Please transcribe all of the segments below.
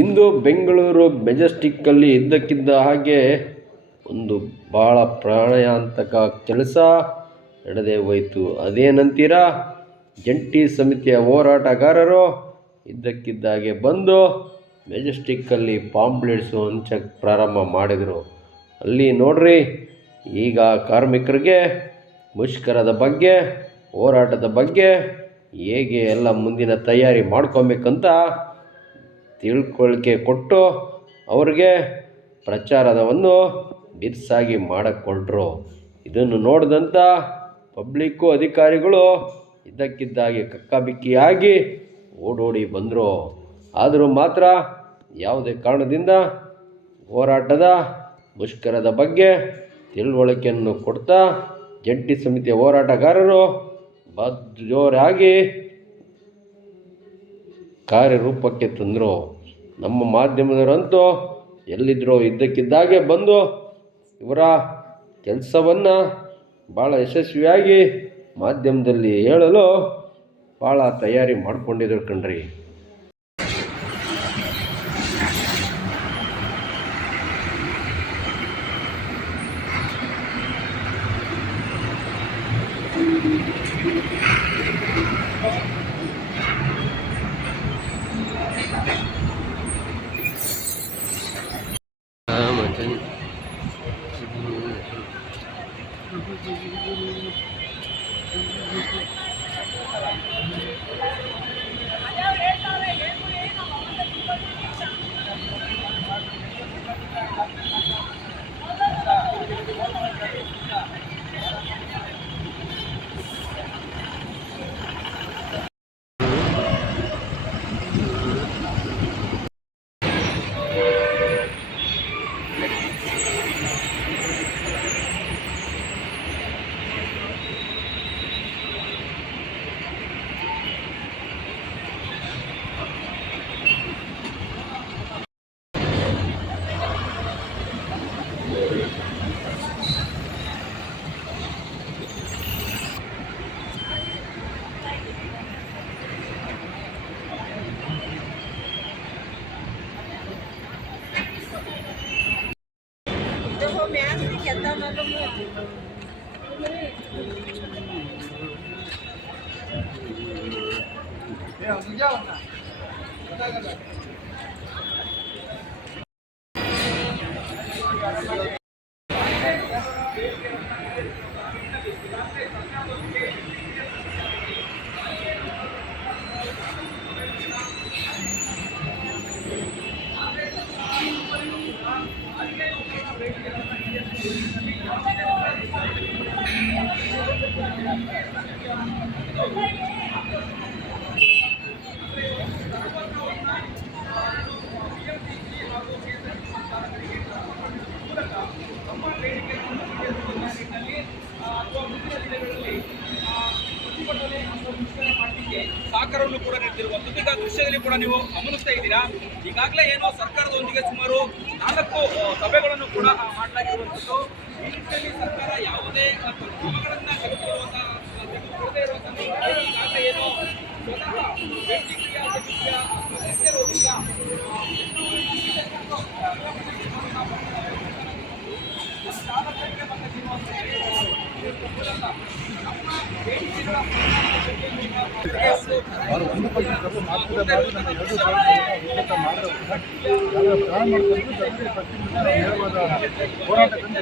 ಇಂದು ಬೆಂಗಳೂರು ಮೆಜೆಸ್ಟಿಕ್ಕಲ್ಲಿ ಇದ್ದಕ್ಕಿದ್ದ ಹಾಗೆ ಒಂದು ಭಾಳ ಪ್ರಾಣಾಂತಕ ಕೆಲಸ ನಡೆದೇ ಹೋಯಿತು. ಅದೇನಂತೀರಾ? ಜಂಟಿ ಸಮಿತಿಯ ಹೋರಾಟಗಾರರು ಇದ್ದಕ್ಕಿದ್ದ ಹಾಗೆ ಬಂದು ಮೆಜೆಸ್ಟಿಕ್ಕಲ್ಲಿ ಪಾಂಪ್ಲೆಟ್ಸು ಹಂಚಕ್ಕೆ ಪ್ರಾರಂಭ ಮಾಡಿದರು. ಅಲ್ಲಿ ನೋಡ್ರಿ, ಈಗ ಕಾರ್ಮಿಕರಿಗೆ ಮುಷ್ಕರದ ಬಗ್ಗೆ, ಹೋರಾಟದ ಬಗ್ಗೆ ಹೇಗೆ ಎಲ್ಲ ಮುಂದಿನ ತಯಾರಿ ಮಾಡ್ಕೊಬೇಕಂತ ತಿಳ್ಕೊಳಿಕೆ ಕೊಟ್ಟು ಅವ್ರಿಗೆ ಪ್ರಚಾರವನ್ನು ಬಿರ್ಸಾಗಿ ಮಾಡಕ್ಕೊಟ್ರು. ಇದನ್ನು ನೋಡಿದಂಥ ಪಬ್ಲಿಕ್ಕು, ಅಧಿಕಾರಿಗಳು ಇದ್ದಕ್ಕಿದ್ದಾಗೆ ಕಕ್ಕಾಬಿಕ್ಕಿಯಾಗಿ ಓಡೋಡಿ ಬಂದರು. ಆದರೂ ಮಾತ್ರ ಯಾವುದೇ ಕಾರಣದಿಂದ ಹೋರಾಟದ ಮುಷ್ಕರದ ಬಗ್ಗೆ ತಿಳುವಳಿಕೆಯನ್ನು ಕೊಡ್ತಾ ಜಂಟಿ ಸಮಿತಿಯ ಹೋರಾಟಗಾರರು ಜೋರಾಗಿ ಕಾರ್ಯರೂಪಕ್ಕೆ ತಂದರು. ನಮ್ಮ ಮಾಧ್ಯಮದವರಂತೂ ಎಲ್ಲಿದ್ದರೋ ಇದ್ದಕ್ಕಿದ್ದಾಗೆ ಬಂದು ಇವರ ಕೆಲಸವನ್ನು ಭಾಳ ಯಶಸ್ವಿಯಾಗಿ ಮಾಧ್ಯಮದಲ್ಲಿ ಹೇಳಲು ಭಾಳ ತಯಾರಿ ಮಾಡಿಕೊಂಡಿದ್ರು ಕಣ್ರಿ. ಸಹಕಾರವನ್ನು ಕೂಡ ನೀಡುತ್ತಿರುವಂಥದ್ದು ಈಗ ದೃಶ್ಯದಲ್ಲಿ ಕೂಡ ನೀವು ಗಮನಿಸ್ತಾ ಇದ್ದೀರಾ. ಈಗಾಗಲೇ ಏನು ಸರ್ಕಾರದೊಂದಿಗೆ ಸುಮಾರು 4 ಸಭೆಗಳನ್ನು ಕೂಡ ಮಾಡಲಾಗಿರುವಂಥದ್ದು. ಈ ನಿಟ್ಟಿನಲ್ಲಿ ಸರ್ಕಾರ ಯಾವುದೇ ಕ್ರಮಗಳನ್ನ ತೆಗೆದುಕೊಳ್ಳದೇ ಇರುವಂತಹ ಈಗಾಗಲೇ ಏನು ಸದಸ್ಯರು ಈಗ ಅವರು 1% ಮಾತ್ರ ನಮ್ಮ ಎರಡು ಪ್ರಾಣ ಮಾಡ್ಕೊಂಡು ಜನರಿಗೆ ಪ್ರತಿನಿತ್ಯ ಹೇಳುವಾಗ ಹೋರಾಟದಿಂದ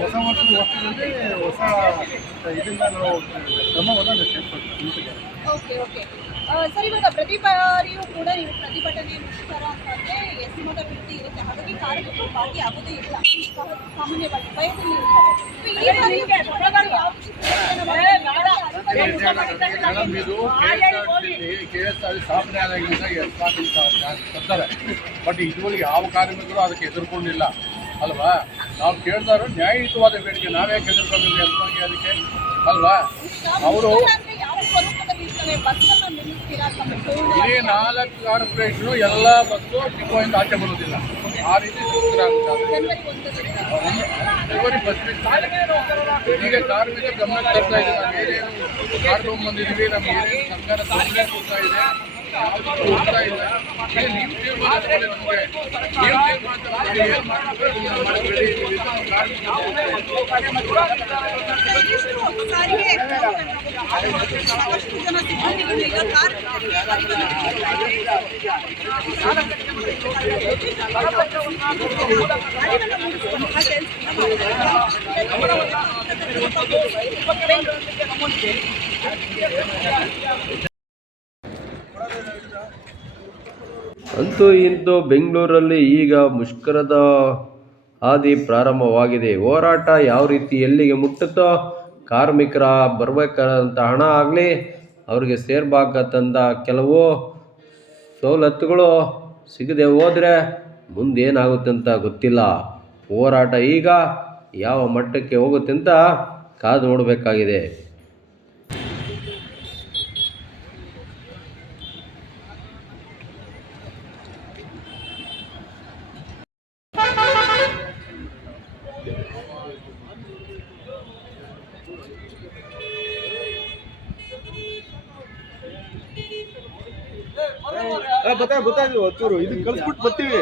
ಹೊಸ ವರ್ಷದಲ್ಲಿ ಹೊಸ ಇದರಿಂದ ನಾವು ಕ್ರಮವನ್ನು ತೆಗೆದುಕೊಳ್ತೀವಿ. ಸರ್, ಇವಾಗ ಪ್ರತಿ ಬಾರಿಯೂ ಕೂಡ ನೀವು ಪ್ರತಿಭಟನೆ ಮುಷ್ಕರ ಅಂತಂದರೆ ಎಸ್ಸಿ ಮತ ಬಿಡುತ್ತೆ ಇರುತ್ತೆ. ಹಾಗಾಗಿ ಕಾರ್ಮಿಕರು ಭಾಗಿಯಾಗೋದೇ ಇಲ್ಲ, ಸಾಮಾನ್ಯವಾಗಿ ಭಯದಲ್ಲಿ ಇರ್ತಾರೆ. ಮೇಡಮ್, ಇದು KSRTC ಸ್ಥಾಪನೆ ಆದಾಗಿಂದ ತರ್ತಾರೆ. ಬಟ್ ಇದುವರೆಗೆ ಯಾವ ಕಾರ್ಮಿಕರು ಅದಕ್ಕೆ ಎದುರ್ಕೊಂಡಿಲ್ಲ ಅಲ್ವಾ? ನಾವು ಕೇಳ್ದಾರು ನ್ಯಾಯಯುತವಾದ ಬೇಡಿಕೆ ನಾವ್ಯಾಕೆ ಎದುರ್ಕೊಂಡಿದ್ವಿ ಎಂಬುದಾಗಿ ಅದಕ್ಕೆ ಅಲ್ವಾ? ಅವರು ಇಡೀ 4 ಕಾರ್ಪೊರೇಷನು ಎಲ್ಲ ಬಸ್ಸು ಡಿಪೋಯಿಂದ ಆಚೆ ಬರೋದಿಲ್ಲ. ಆ ರೀತಿ ಫೆಬ್ರವರಿ 1 ಈಗ ಕಾರ್ಮಿಕ ಗಮನ ತರ್ತಾ ಇದೆ. ನಾವು ಏನೇನು ಮಾಡ್ಕೊಂಡು ಬಂದಿದ್ದೀವಿ, ನಮ್ಗೆ ಏನೇನು ಸರ್ಕಾರ ತೊಂದರೆ ಕೊಡ್ತಾ ಇದೆ ಹೋಗ್ತಾ ಇಲ್ಲ. ಈಗ ನೀವು ತೀರ್ಮಾನ ತಗೊಳ್ಳಿ ನಮ್ಗೆ. ನೀವು ತೀರ್ಮಾನ ತಗೊಳ್ಳಿ, ಏನ್ ಮಾಡ್ಬೇಕು ಅದನ್ನ ಮಾಡ್ಬೇಡಿ. ನೀವು ಇದನ್ನ ಸಾರಿಗೆ ಸಾಕಷ್ಟು ಜನ ಸಿಬ್ಬಂದಿಗಳು ಈಗ ಕಾರ್ಮಿಕರಿಗೆ ಅಂತೂ ಇಂತೂ ಬೆಂಗಳೂರಲ್ಲಿ ಈಗ ಮುಷ್ಕರದ ಹಾದಿ ಪ್ರಾರಂಭವಾಗಿದೆ. ಹೋರಾಟ ಯಾವ ರೀತಿ ಎಲ್ಲಿಗೆ ಮುಟ್ಟುತ್ತೋ, ಕಾರ್ಮಿಕರ ಬರಬೇಕಾದಂಥ ಹಣ ಆಗಲಿ, ಅವ್ರಿಗೆ ಸೇರ್ಬೇಕಾದಂಥ ಕೆಲವು ಸವಲತ್ತುಗಳು ಸಿಗದೆ ಹೋದರೆ ಮುಂದೇನಾಗುತ್ತೆ ಅಂತ ಗೊತ್ತಿಲ್ಲ. ಹೋರಾಟ ಈಗ ಯಾವ ಮಟ್ಟಕ್ಕೆ ಹೋಗುತ್ತೆ ಅಂತ ಕಾದು ನೋಡಬೇಕಾಗಿದೆ. ಗೊತ್ತಾಯ್ತು ಒಂಚೂರು ಇದನ್ನ ಕಲ್ಸ್ಬಿಟ್ಟು ಬರ್ತೀವಿ.